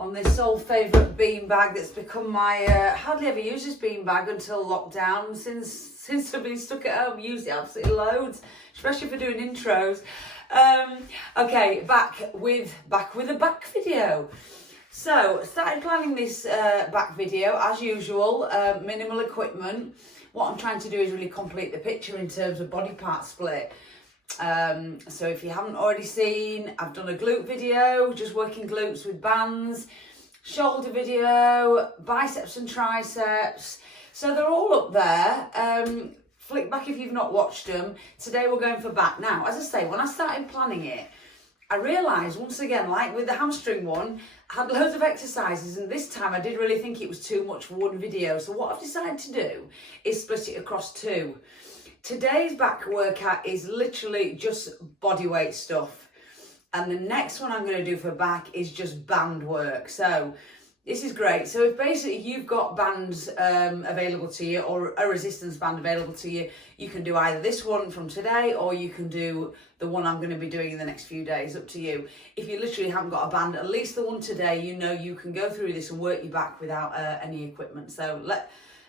on this old favourite beanbag that's become my, hardly ever use this beanbag until lockdown. Since I've been stuck at home, used it absolutely loads, especially for doing intros. Okay, back with a back video. So, started planning this back video, as usual, minimal equipment. What I'm trying to do is really complete the picture in terms of body part split. So if you haven't already seen, I've done a glute video, just working glutes with bands, shoulder video, biceps and triceps. So they're all up there. Flick back if you've not watched them. Today we're going for back. Now, as I say, when I started planning it, I realised once again, like with the hamstring one, I had loads of exercises, and this time I did really think it was too much for one video. So what I've decided to do is split it across two. Today's back workout is literally just body weight stuff. And the next one I'm going to do for back is just band work. So this is great. So if basically you've got bands available to you, or a resistance band available to you, you can do either this one from today, or you can do the one I'm going to be doing in the next few days, up to you. If you literally haven't got a band, at least the one today, you know you can go through this and work your back without any equipment. So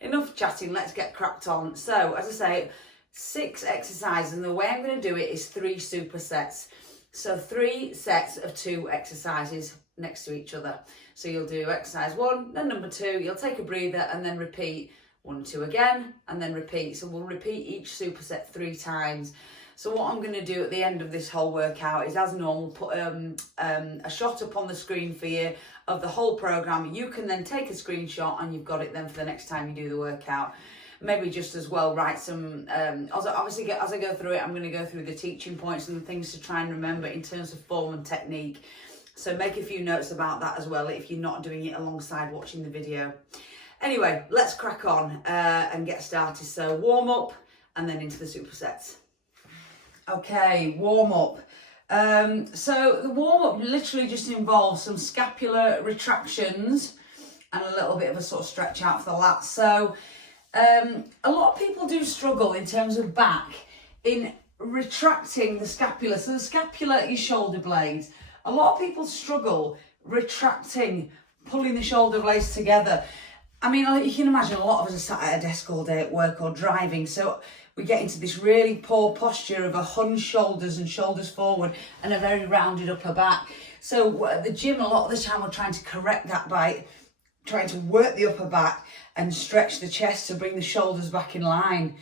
enough chatting, let's get cracked on. So as I say, 6 exercises, and the way I'm going to do it is 3 supersets. So 3 sets of 2 exercises next to each other. So you'll do exercise 1, then number 2, you'll take a breather and then repeat 1 and 2 again, and then repeat. So we'll repeat each superset 3 times. So what I'm going to do at the end of this whole workout is, as normal, put a shot up on the screen for you of the whole program. You can then take a screenshot and you've got it then for the next time you do the workout. Maybe just as well write some, obviously as I go through it, I'm going to go through the teaching points and the things to try and remember in terms of form and technique. So make a few notes about that as well if you're not doing it alongside watching the video. Anyway, let's crack on and get started. So warm up and then into the supersets. Okay, warm up. So the warm up literally just involves some scapular retractions and a little bit of a sort of stretch out for the lats. So a lot of people do struggle in terms of back in retracting the scapula. So the scapula is shoulder blades. A lot of people struggle retracting, pulling the shoulder blades together. I mean, you can imagine a lot of us are sat at a desk all day at work or driving. So we get into this really poor posture of a hunched shoulders and shoulders forward and a very rounded upper back. So at the gym, a lot of the time we're trying to correct that by trying to work the upper back and stretch the chest to bring the shoulders back in line.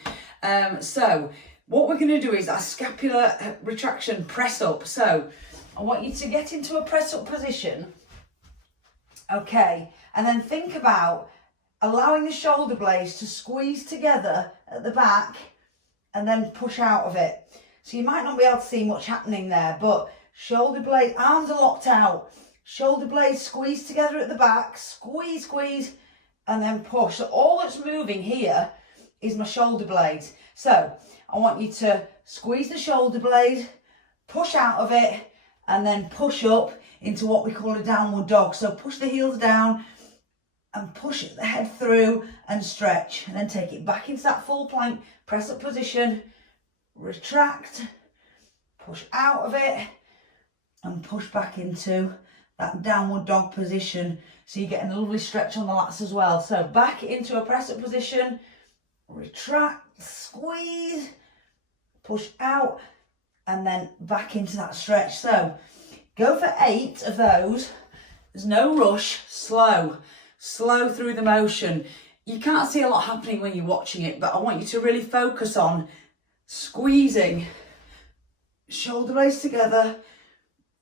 So what we're going to do is our scapular retraction press up. So I want you to get into a press up position. Okay, and then think about allowing the shoulder blades to squeeze together at the back and then push out of it. So you might not be able to see much happening there, but shoulder blade, arms are locked out, shoulder blades squeeze together at the back, squeeze, squeeze, and then push. So all that's moving here is my shoulder blades. So I want you to squeeze the shoulder blade, push out of it, and then push up into what we call a downward dog. So push the heels down and push the head through and stretch, and then take it back into that full plank press up position, retract, push out of it, and push back into that downward dog position. So you're getting a lovely stretch on the lats as well. So back into a press up position, retract, squeeze, push out, and then back into that stretch. So go for 8 of those. There's no rush, slow through the motion. You can't see a lot happening when you're watching it, but I want you to really focus on squeezing shoulder blades together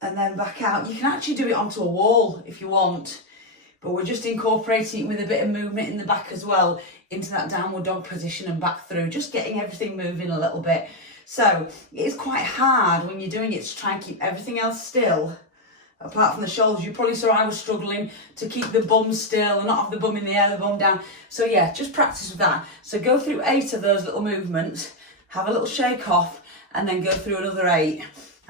and then back out. You can actually do it onto a wall if you want, but we're just incorporating it with a bit of movement in the back as well into that downward dog position and back through, just getting everything moving a little bit. So it is quite hard when you're doing it to try and keep everything else still, apart from the shoulders. You probably saw I was struggling to keep the bum still and not have the bum in the air, the bum down. So yeah, just practice with that. So go through 8 of those little movements, have a little shake off, and then go through another 8.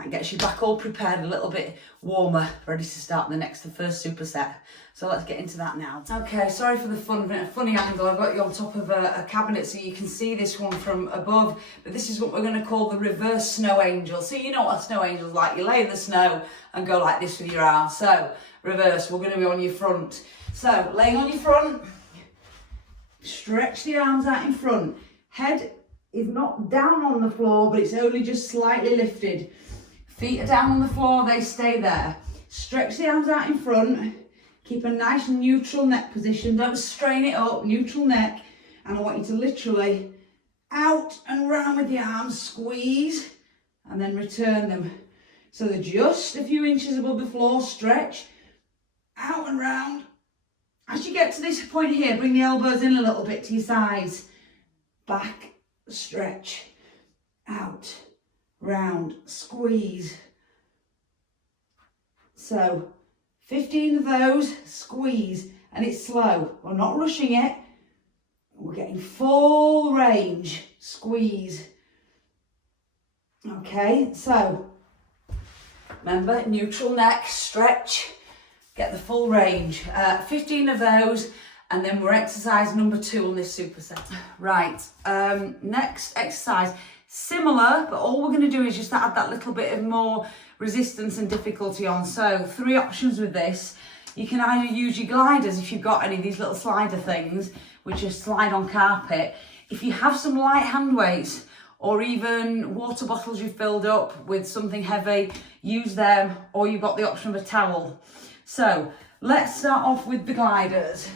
and gets your back all prepared, a little bit warmer, ready to start the first superset. So let's get into that now. Okay, sorry for the funny angle. I've got you on top of a cabinet so you can see this one from above, but this is what we're going to call the reverse snow angel. So you know what a snow angel is like. You lay in the snow and go like this with your arms. So reverse, we're going to be on your front. So laying on your front, stretch the arms out in front. Head is not down on the floor, but it's only just slightly lifted. Feet are down on the floor, they stay there. Stretch the arms out in front. Keep a nice neutral neck position. Don't strain it up, neutral neck. And I want you to literally out and round with the arms, squeeze, and then return them. So they're just a few inches above the floor, stretch, out and round. As you get to this point here, bring the elbows in a little bit to your sides. Back, stretch, out, round, squeeze. So 15 of those, squeeze, and it's slow. We're not rushing it. We're getting full range, squeeze. Okay, so remember, neutral neck, stretch, get the full range. 15 of those, and then we're exercise number 2 on this superset. Right, next exercise, similar, but all we're going to do is just add that little bit of more resistance and difficulty on. So 3 options with this. You can either use your gliders if you've got any of these little slider things, which just slide on carpet. If you have some light hand weights or even water bottles you've filled up with something heavy, use them, or you've got the option of a towel. So let's start off with the gliders.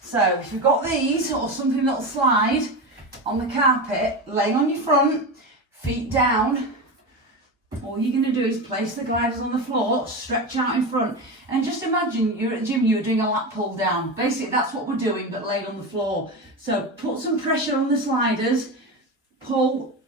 So if you've got these or something that'll slide on the carpet, laying on your front, feet down, all you're going to do is place the gliders on the floor, stretch out in front, and just imagine you're at the gym, you're doing a lat pull down. Basically, that's what we're doing, but laid on the floor. So put some pressure on the sliders, pull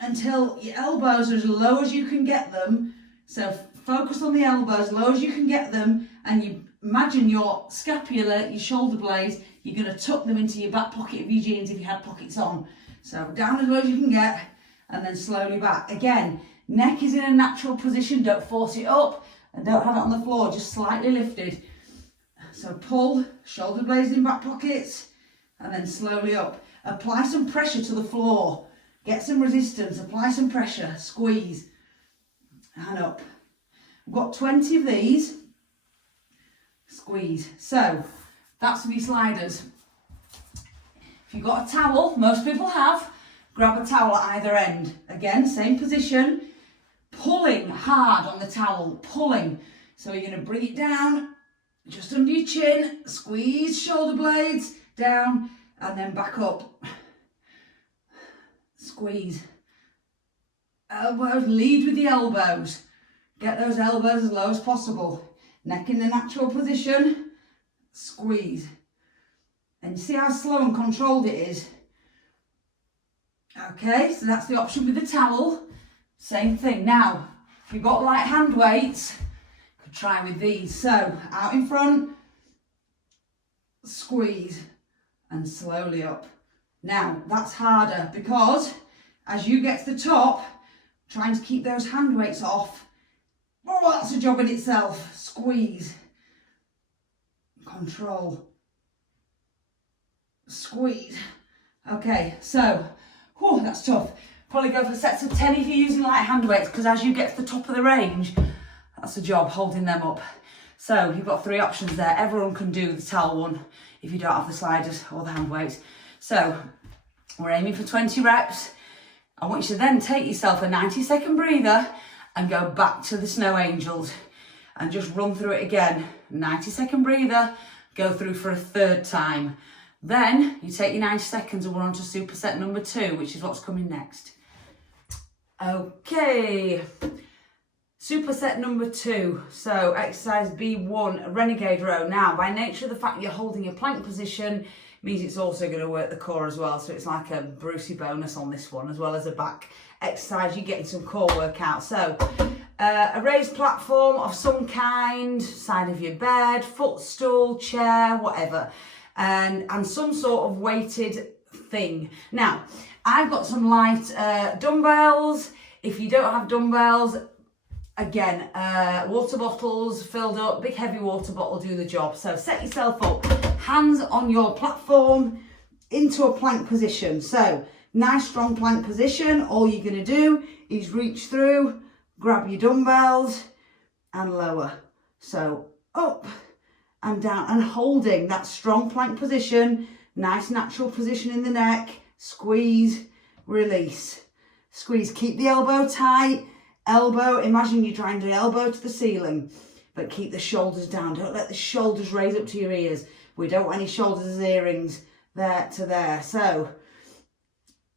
until your elbows are as low as you can get them. So focus on the elbows, low as you can get them, and you imagine your scapula, your shoulder blades, you're going to tuck them into your back pocket of your jeans if you had pockets on. So down as low as you can get, and then slowly back. Again, neck is in a natural position, don't force it up, and don't have it on the floor, just slightly lifted. So pull, shoulder blades in back pockets, and then slowly up. Apply some pressure to the floor, get some resistance, apply some pressure, squeeze, and up. I've got 20 of these, squeeze. So that's for your sliders. If you've got a towel, most people have, grab a towel at either end. Again, same position, pulling hard on the towel, pulling. So you're going to bring it down, just under your chin, squeeze shoulder blades, down, and then back up. Squeeze. Elbows, lead with the elbows. Get those elbows as low as possible. Neck in the natural position, squeeze. And you see how slow and controlled it is. Okay, so that's the option with the towel. Same thing. Now, if you've got light hand weights, you could try with these. So, out in front, squeeze, and slowly up. Now, that's harder because as you get to the top, trying to keep those hand weights off, oh, that's a job in itself. Squeeze, control, squeeze. Okay, so, whew, that's tough. Probably go for sets of 10 if you're using light hand weights, because as you get to the top of the range, that's a job, holding them up. So you've got 3 options there. Everyone can do the towel one if you don't have the sliders or the hand weights. So we're aiming for 20 reps. I want you to then take yourself a 90-second breather and go back to the snow angels and just run through it again. 90-second breather, go through for a 3rd time. Then you take your 90 seconds and we're on to superset number 2, which is what's coming next. Okay, superset number 2. So exercise B1, Renegade Row. Now, by nature of the fact you're holding a plank position, means it's also going to work the core as well. So it's like a Brucey bonus on this one, as well as a back exercise. You're getting some core workout. So a raised platform of some kind, side of your bed, footstool, chair, whatever. And some sort of weighted thing. Now, I've got some light dumbbells. If you don't have dumbbells, again, water bottles filled up, big heavy water bottle do the job. So set yourself up, hands on your platform into a plank position. So nice strong plank position. All you're going to do is reach through, grab your dumbbells and lower. So up and down and holding that strong plank position, nice natural position in the neck, squeeze, release, squeeze, keep the elbow tight, elbow, imagine you're trying to elbow to the ceiling, but keep the shoulders down, don't let the shoulders raise up to your ears. We don't want any shoulders as earrings there to there. So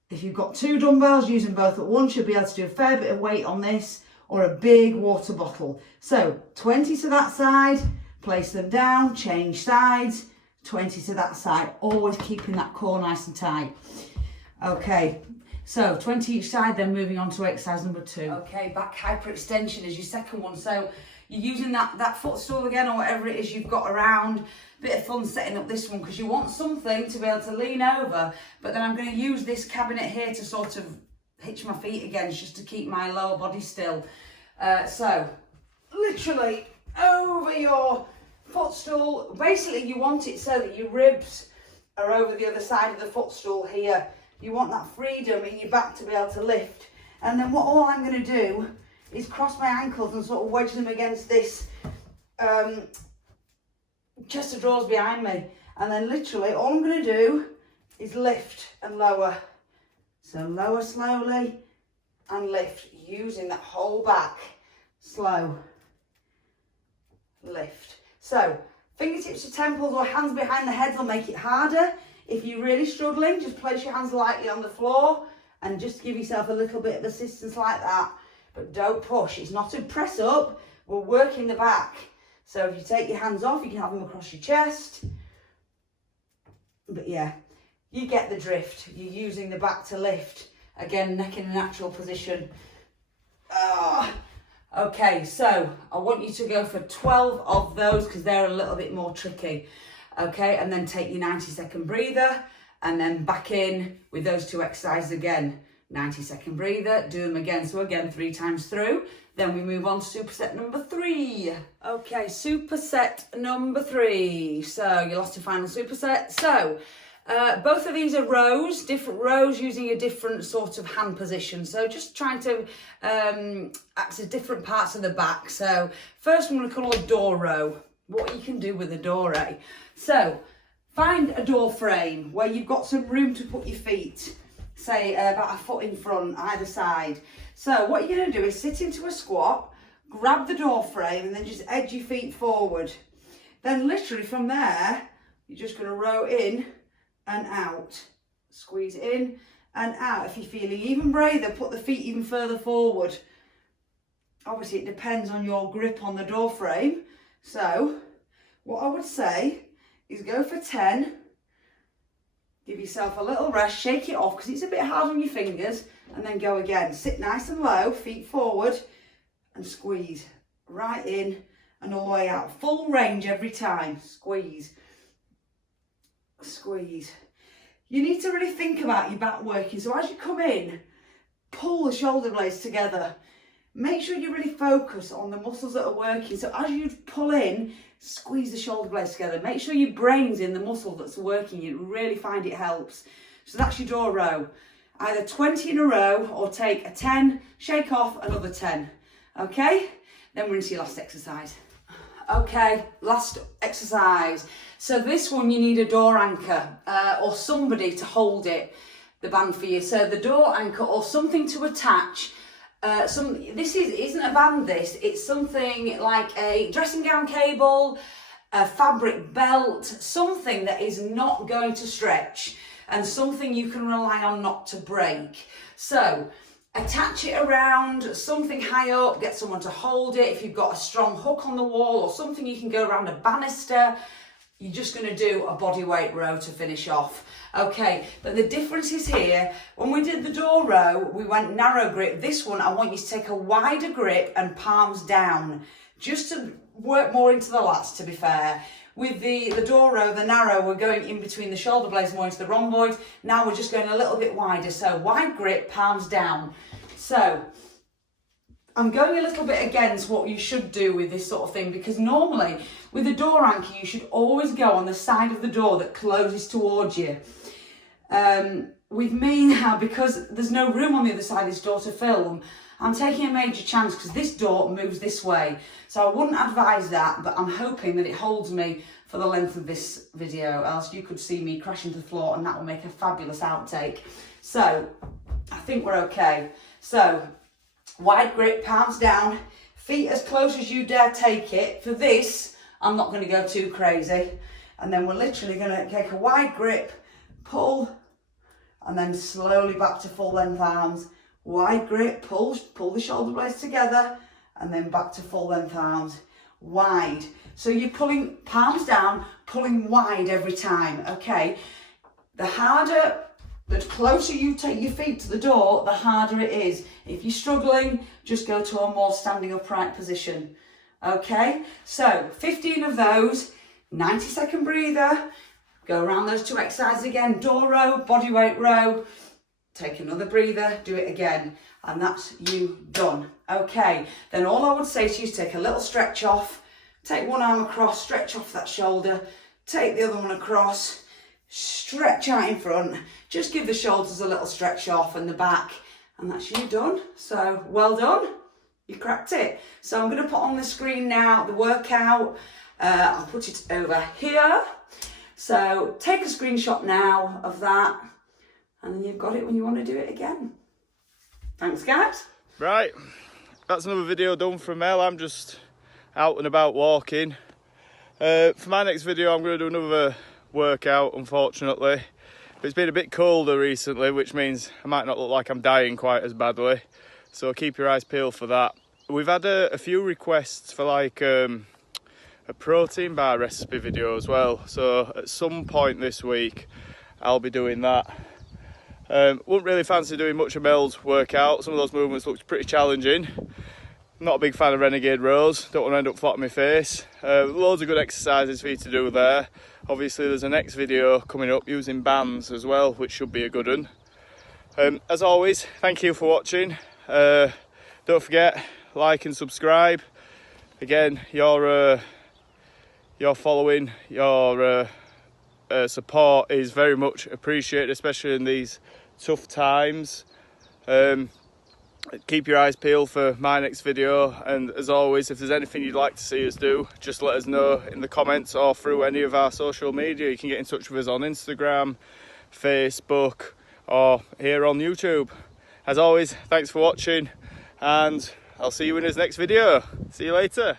if you've got 2 dumbbells, use them both at once, you'll be able to do a fair bit of weight on this, or a big water bottle. So 20 to that side, place them down, change sides, 20 to that side, always keeping that core nice and tight. Okay, so 20 each side, then moving on to exercise number 2. Okay, back hyperextension is your second one. So you're using that footstool again, or whatever it is you've got around. Bit of fun setting up this one, because you want something to be able to lean over, but then I'm going to use this cabinet here to sort of hitch my feet against, just to keep my lower body still. So literally over your footstool. Basically you want it so that your ribs are over the other side of the footstool here. You want that freedom in your back to be able to lift. And then all I'm going to do is cross my ankles and sort of wedge them against this chest of drawers behind me. And then literally all I'm going to do is lift and lower. So lower slowly and lift, using that whole back. Slow, lift. So fingertips to temples or hands behind the head will make it harder. If you're really struggling, just place your hands lightly on the floor and just give yourself a little bit of assistance like that. But don't push. It's not a press up. We're working the back. So if you take your hands off, you can have them across your chest. But yeah, you get the drift. You're using the back to lift. Again, neck in a natural position. Okay, so I want you to go for 12 of those, because they're a little bit more tricky. Okay, and then take your 90-second breather and then back in with those 2 exercises again. 90-second breather, do them again. So again, 3 times through. Then we move on to superset number 3. Okay, superset number 3. So your last and final superset. So both of these are rows, different rows using a different sort of hand position. So just trying to access different parts of the back. So first I'm going to call a door row. What you can do with a door, eh? So find a door frame where you've got some room to put your feet, say about a foot in front, either side. So what you're going to do is sit into a squat, grab the door frame and then just edge your feet forward. Then literally from there, you're just going to row in and out. Squeeze in and out. If you're feeling even braver, put the feet even further forward. Obviously it depends on your grip on the door frame. So what I would say is go for 10. Give yourself a little rest, shake it off because it's a bit hard on your fingers, and then go again. Sit nice and low, feet forward, and squeeze right in and all the way out. Full range every time. Squeeze, squeeze. You need to really think about your back working. So as you come in, pull the shoulder blades together. Make sure you really focus on the muscles that are working. So as you pull in, squeeze the shoulder blades together. Make sure your brain's in the muscle that's working. You really find it helps. So that's your door row. Either 20 in a row or take a 10, shake off another 10. Okay? Then we're into your last exercise. Okay, last exercise. So this one you need a door anchor or somebody to hold it, the band for you. So the door anchor or something to attach. This isn't a band, it's something like a dressing gown cable, a fabric belt, something that is not going to stretch and something you can rely on not to break. So attach it around something high up, get someone to hold it. If you've got a strong hook on the wall or something, you can go around a banister. You're just going to do a bodyweight row to finish off. Okay, but the difference is here, when we did the door row, we went narrow grip. This one, I want you to take a wider grip and palms down, just to work more into the lats, to be fair. With the door row, the narrow, we're going in between the shoulder blades more into the rhomboids. Now we're just going a little bit wider. So wide grip, palms down. So I'm going a little bit against what you should do with this sort of thing, because normally with a door anchor you should always go on the side of the door that closes towards you. With me now, because there's no room on the other side of this door to film, I'm taking a major chance because this door moves this way. So I wouldn't advise that, but I'm hoping that it holds me for the length of this video, else you could see me crashing to the floor and that will make a fabulous outtake. So I think we're okay. So wide grip, palms down, feet as close as you dare take it. For this, I'm not going to go too crazy. And then we're literally going to take a wide grip, pull, and then slowly back to full length arms. Wide grip, pull the shoulder blades together, and then back to full length arms. Wide. So you're pulling palms down, pulling wide every time, okay? The closer you take your feet to the door, the harder it is. If you're struggling, just go to a more standing upright position, okay? So 15 of those, 90-second breather. Go around those 2 exercises again. Door row, bodyweight row. Take another breather, do it again. And that's you done. Okay, then all I would say to you is take a little stretch off. Take one arm across, stretch off that shoulder. Take the other one across, stretch out in front. Just give the shoulders a little stretch off and the back. And that's you done. So, well done. You cracked it. So I'm going to put on the screen now the workout. I'll put it over here. So take a screenshot now of that, and then you've got it when you want to do it again. Thanks, guys. Right, that's another video done from Mel. I'm just out and about walking. For my next video, I'm going to do another workout, unfortunately. But it's been a bit colder recently, which means I might not look like I'm dying quite as badly. So keep your eyes peeled for that. We've had a few requests for like a protein bar recipe video as well, so at some point this week I'll be doing that. Wouldn't really fancy doing much of Mel's workout. Some of those movements looked pretty challenging. Not a big fan of Renegade Rows, don't want to end up flat on my face. Loads of good exercises for you to do there. Obviously there's a next video coming up using bands as well, which should be a good one. As always, thank you for watching. Don't forget, like and subscribe. Again, your following, your support is very much appreciated, especially in these tough times. Keep your eyes peeled for my next video, and as always, if there's anything you'd like to see us do, just let us know in the comments or through any of our social media. You can get in touch with us on Instagram, Facebook, or here on YouTube. As always, thanks for watching, and I'll see you in his next video. See you later.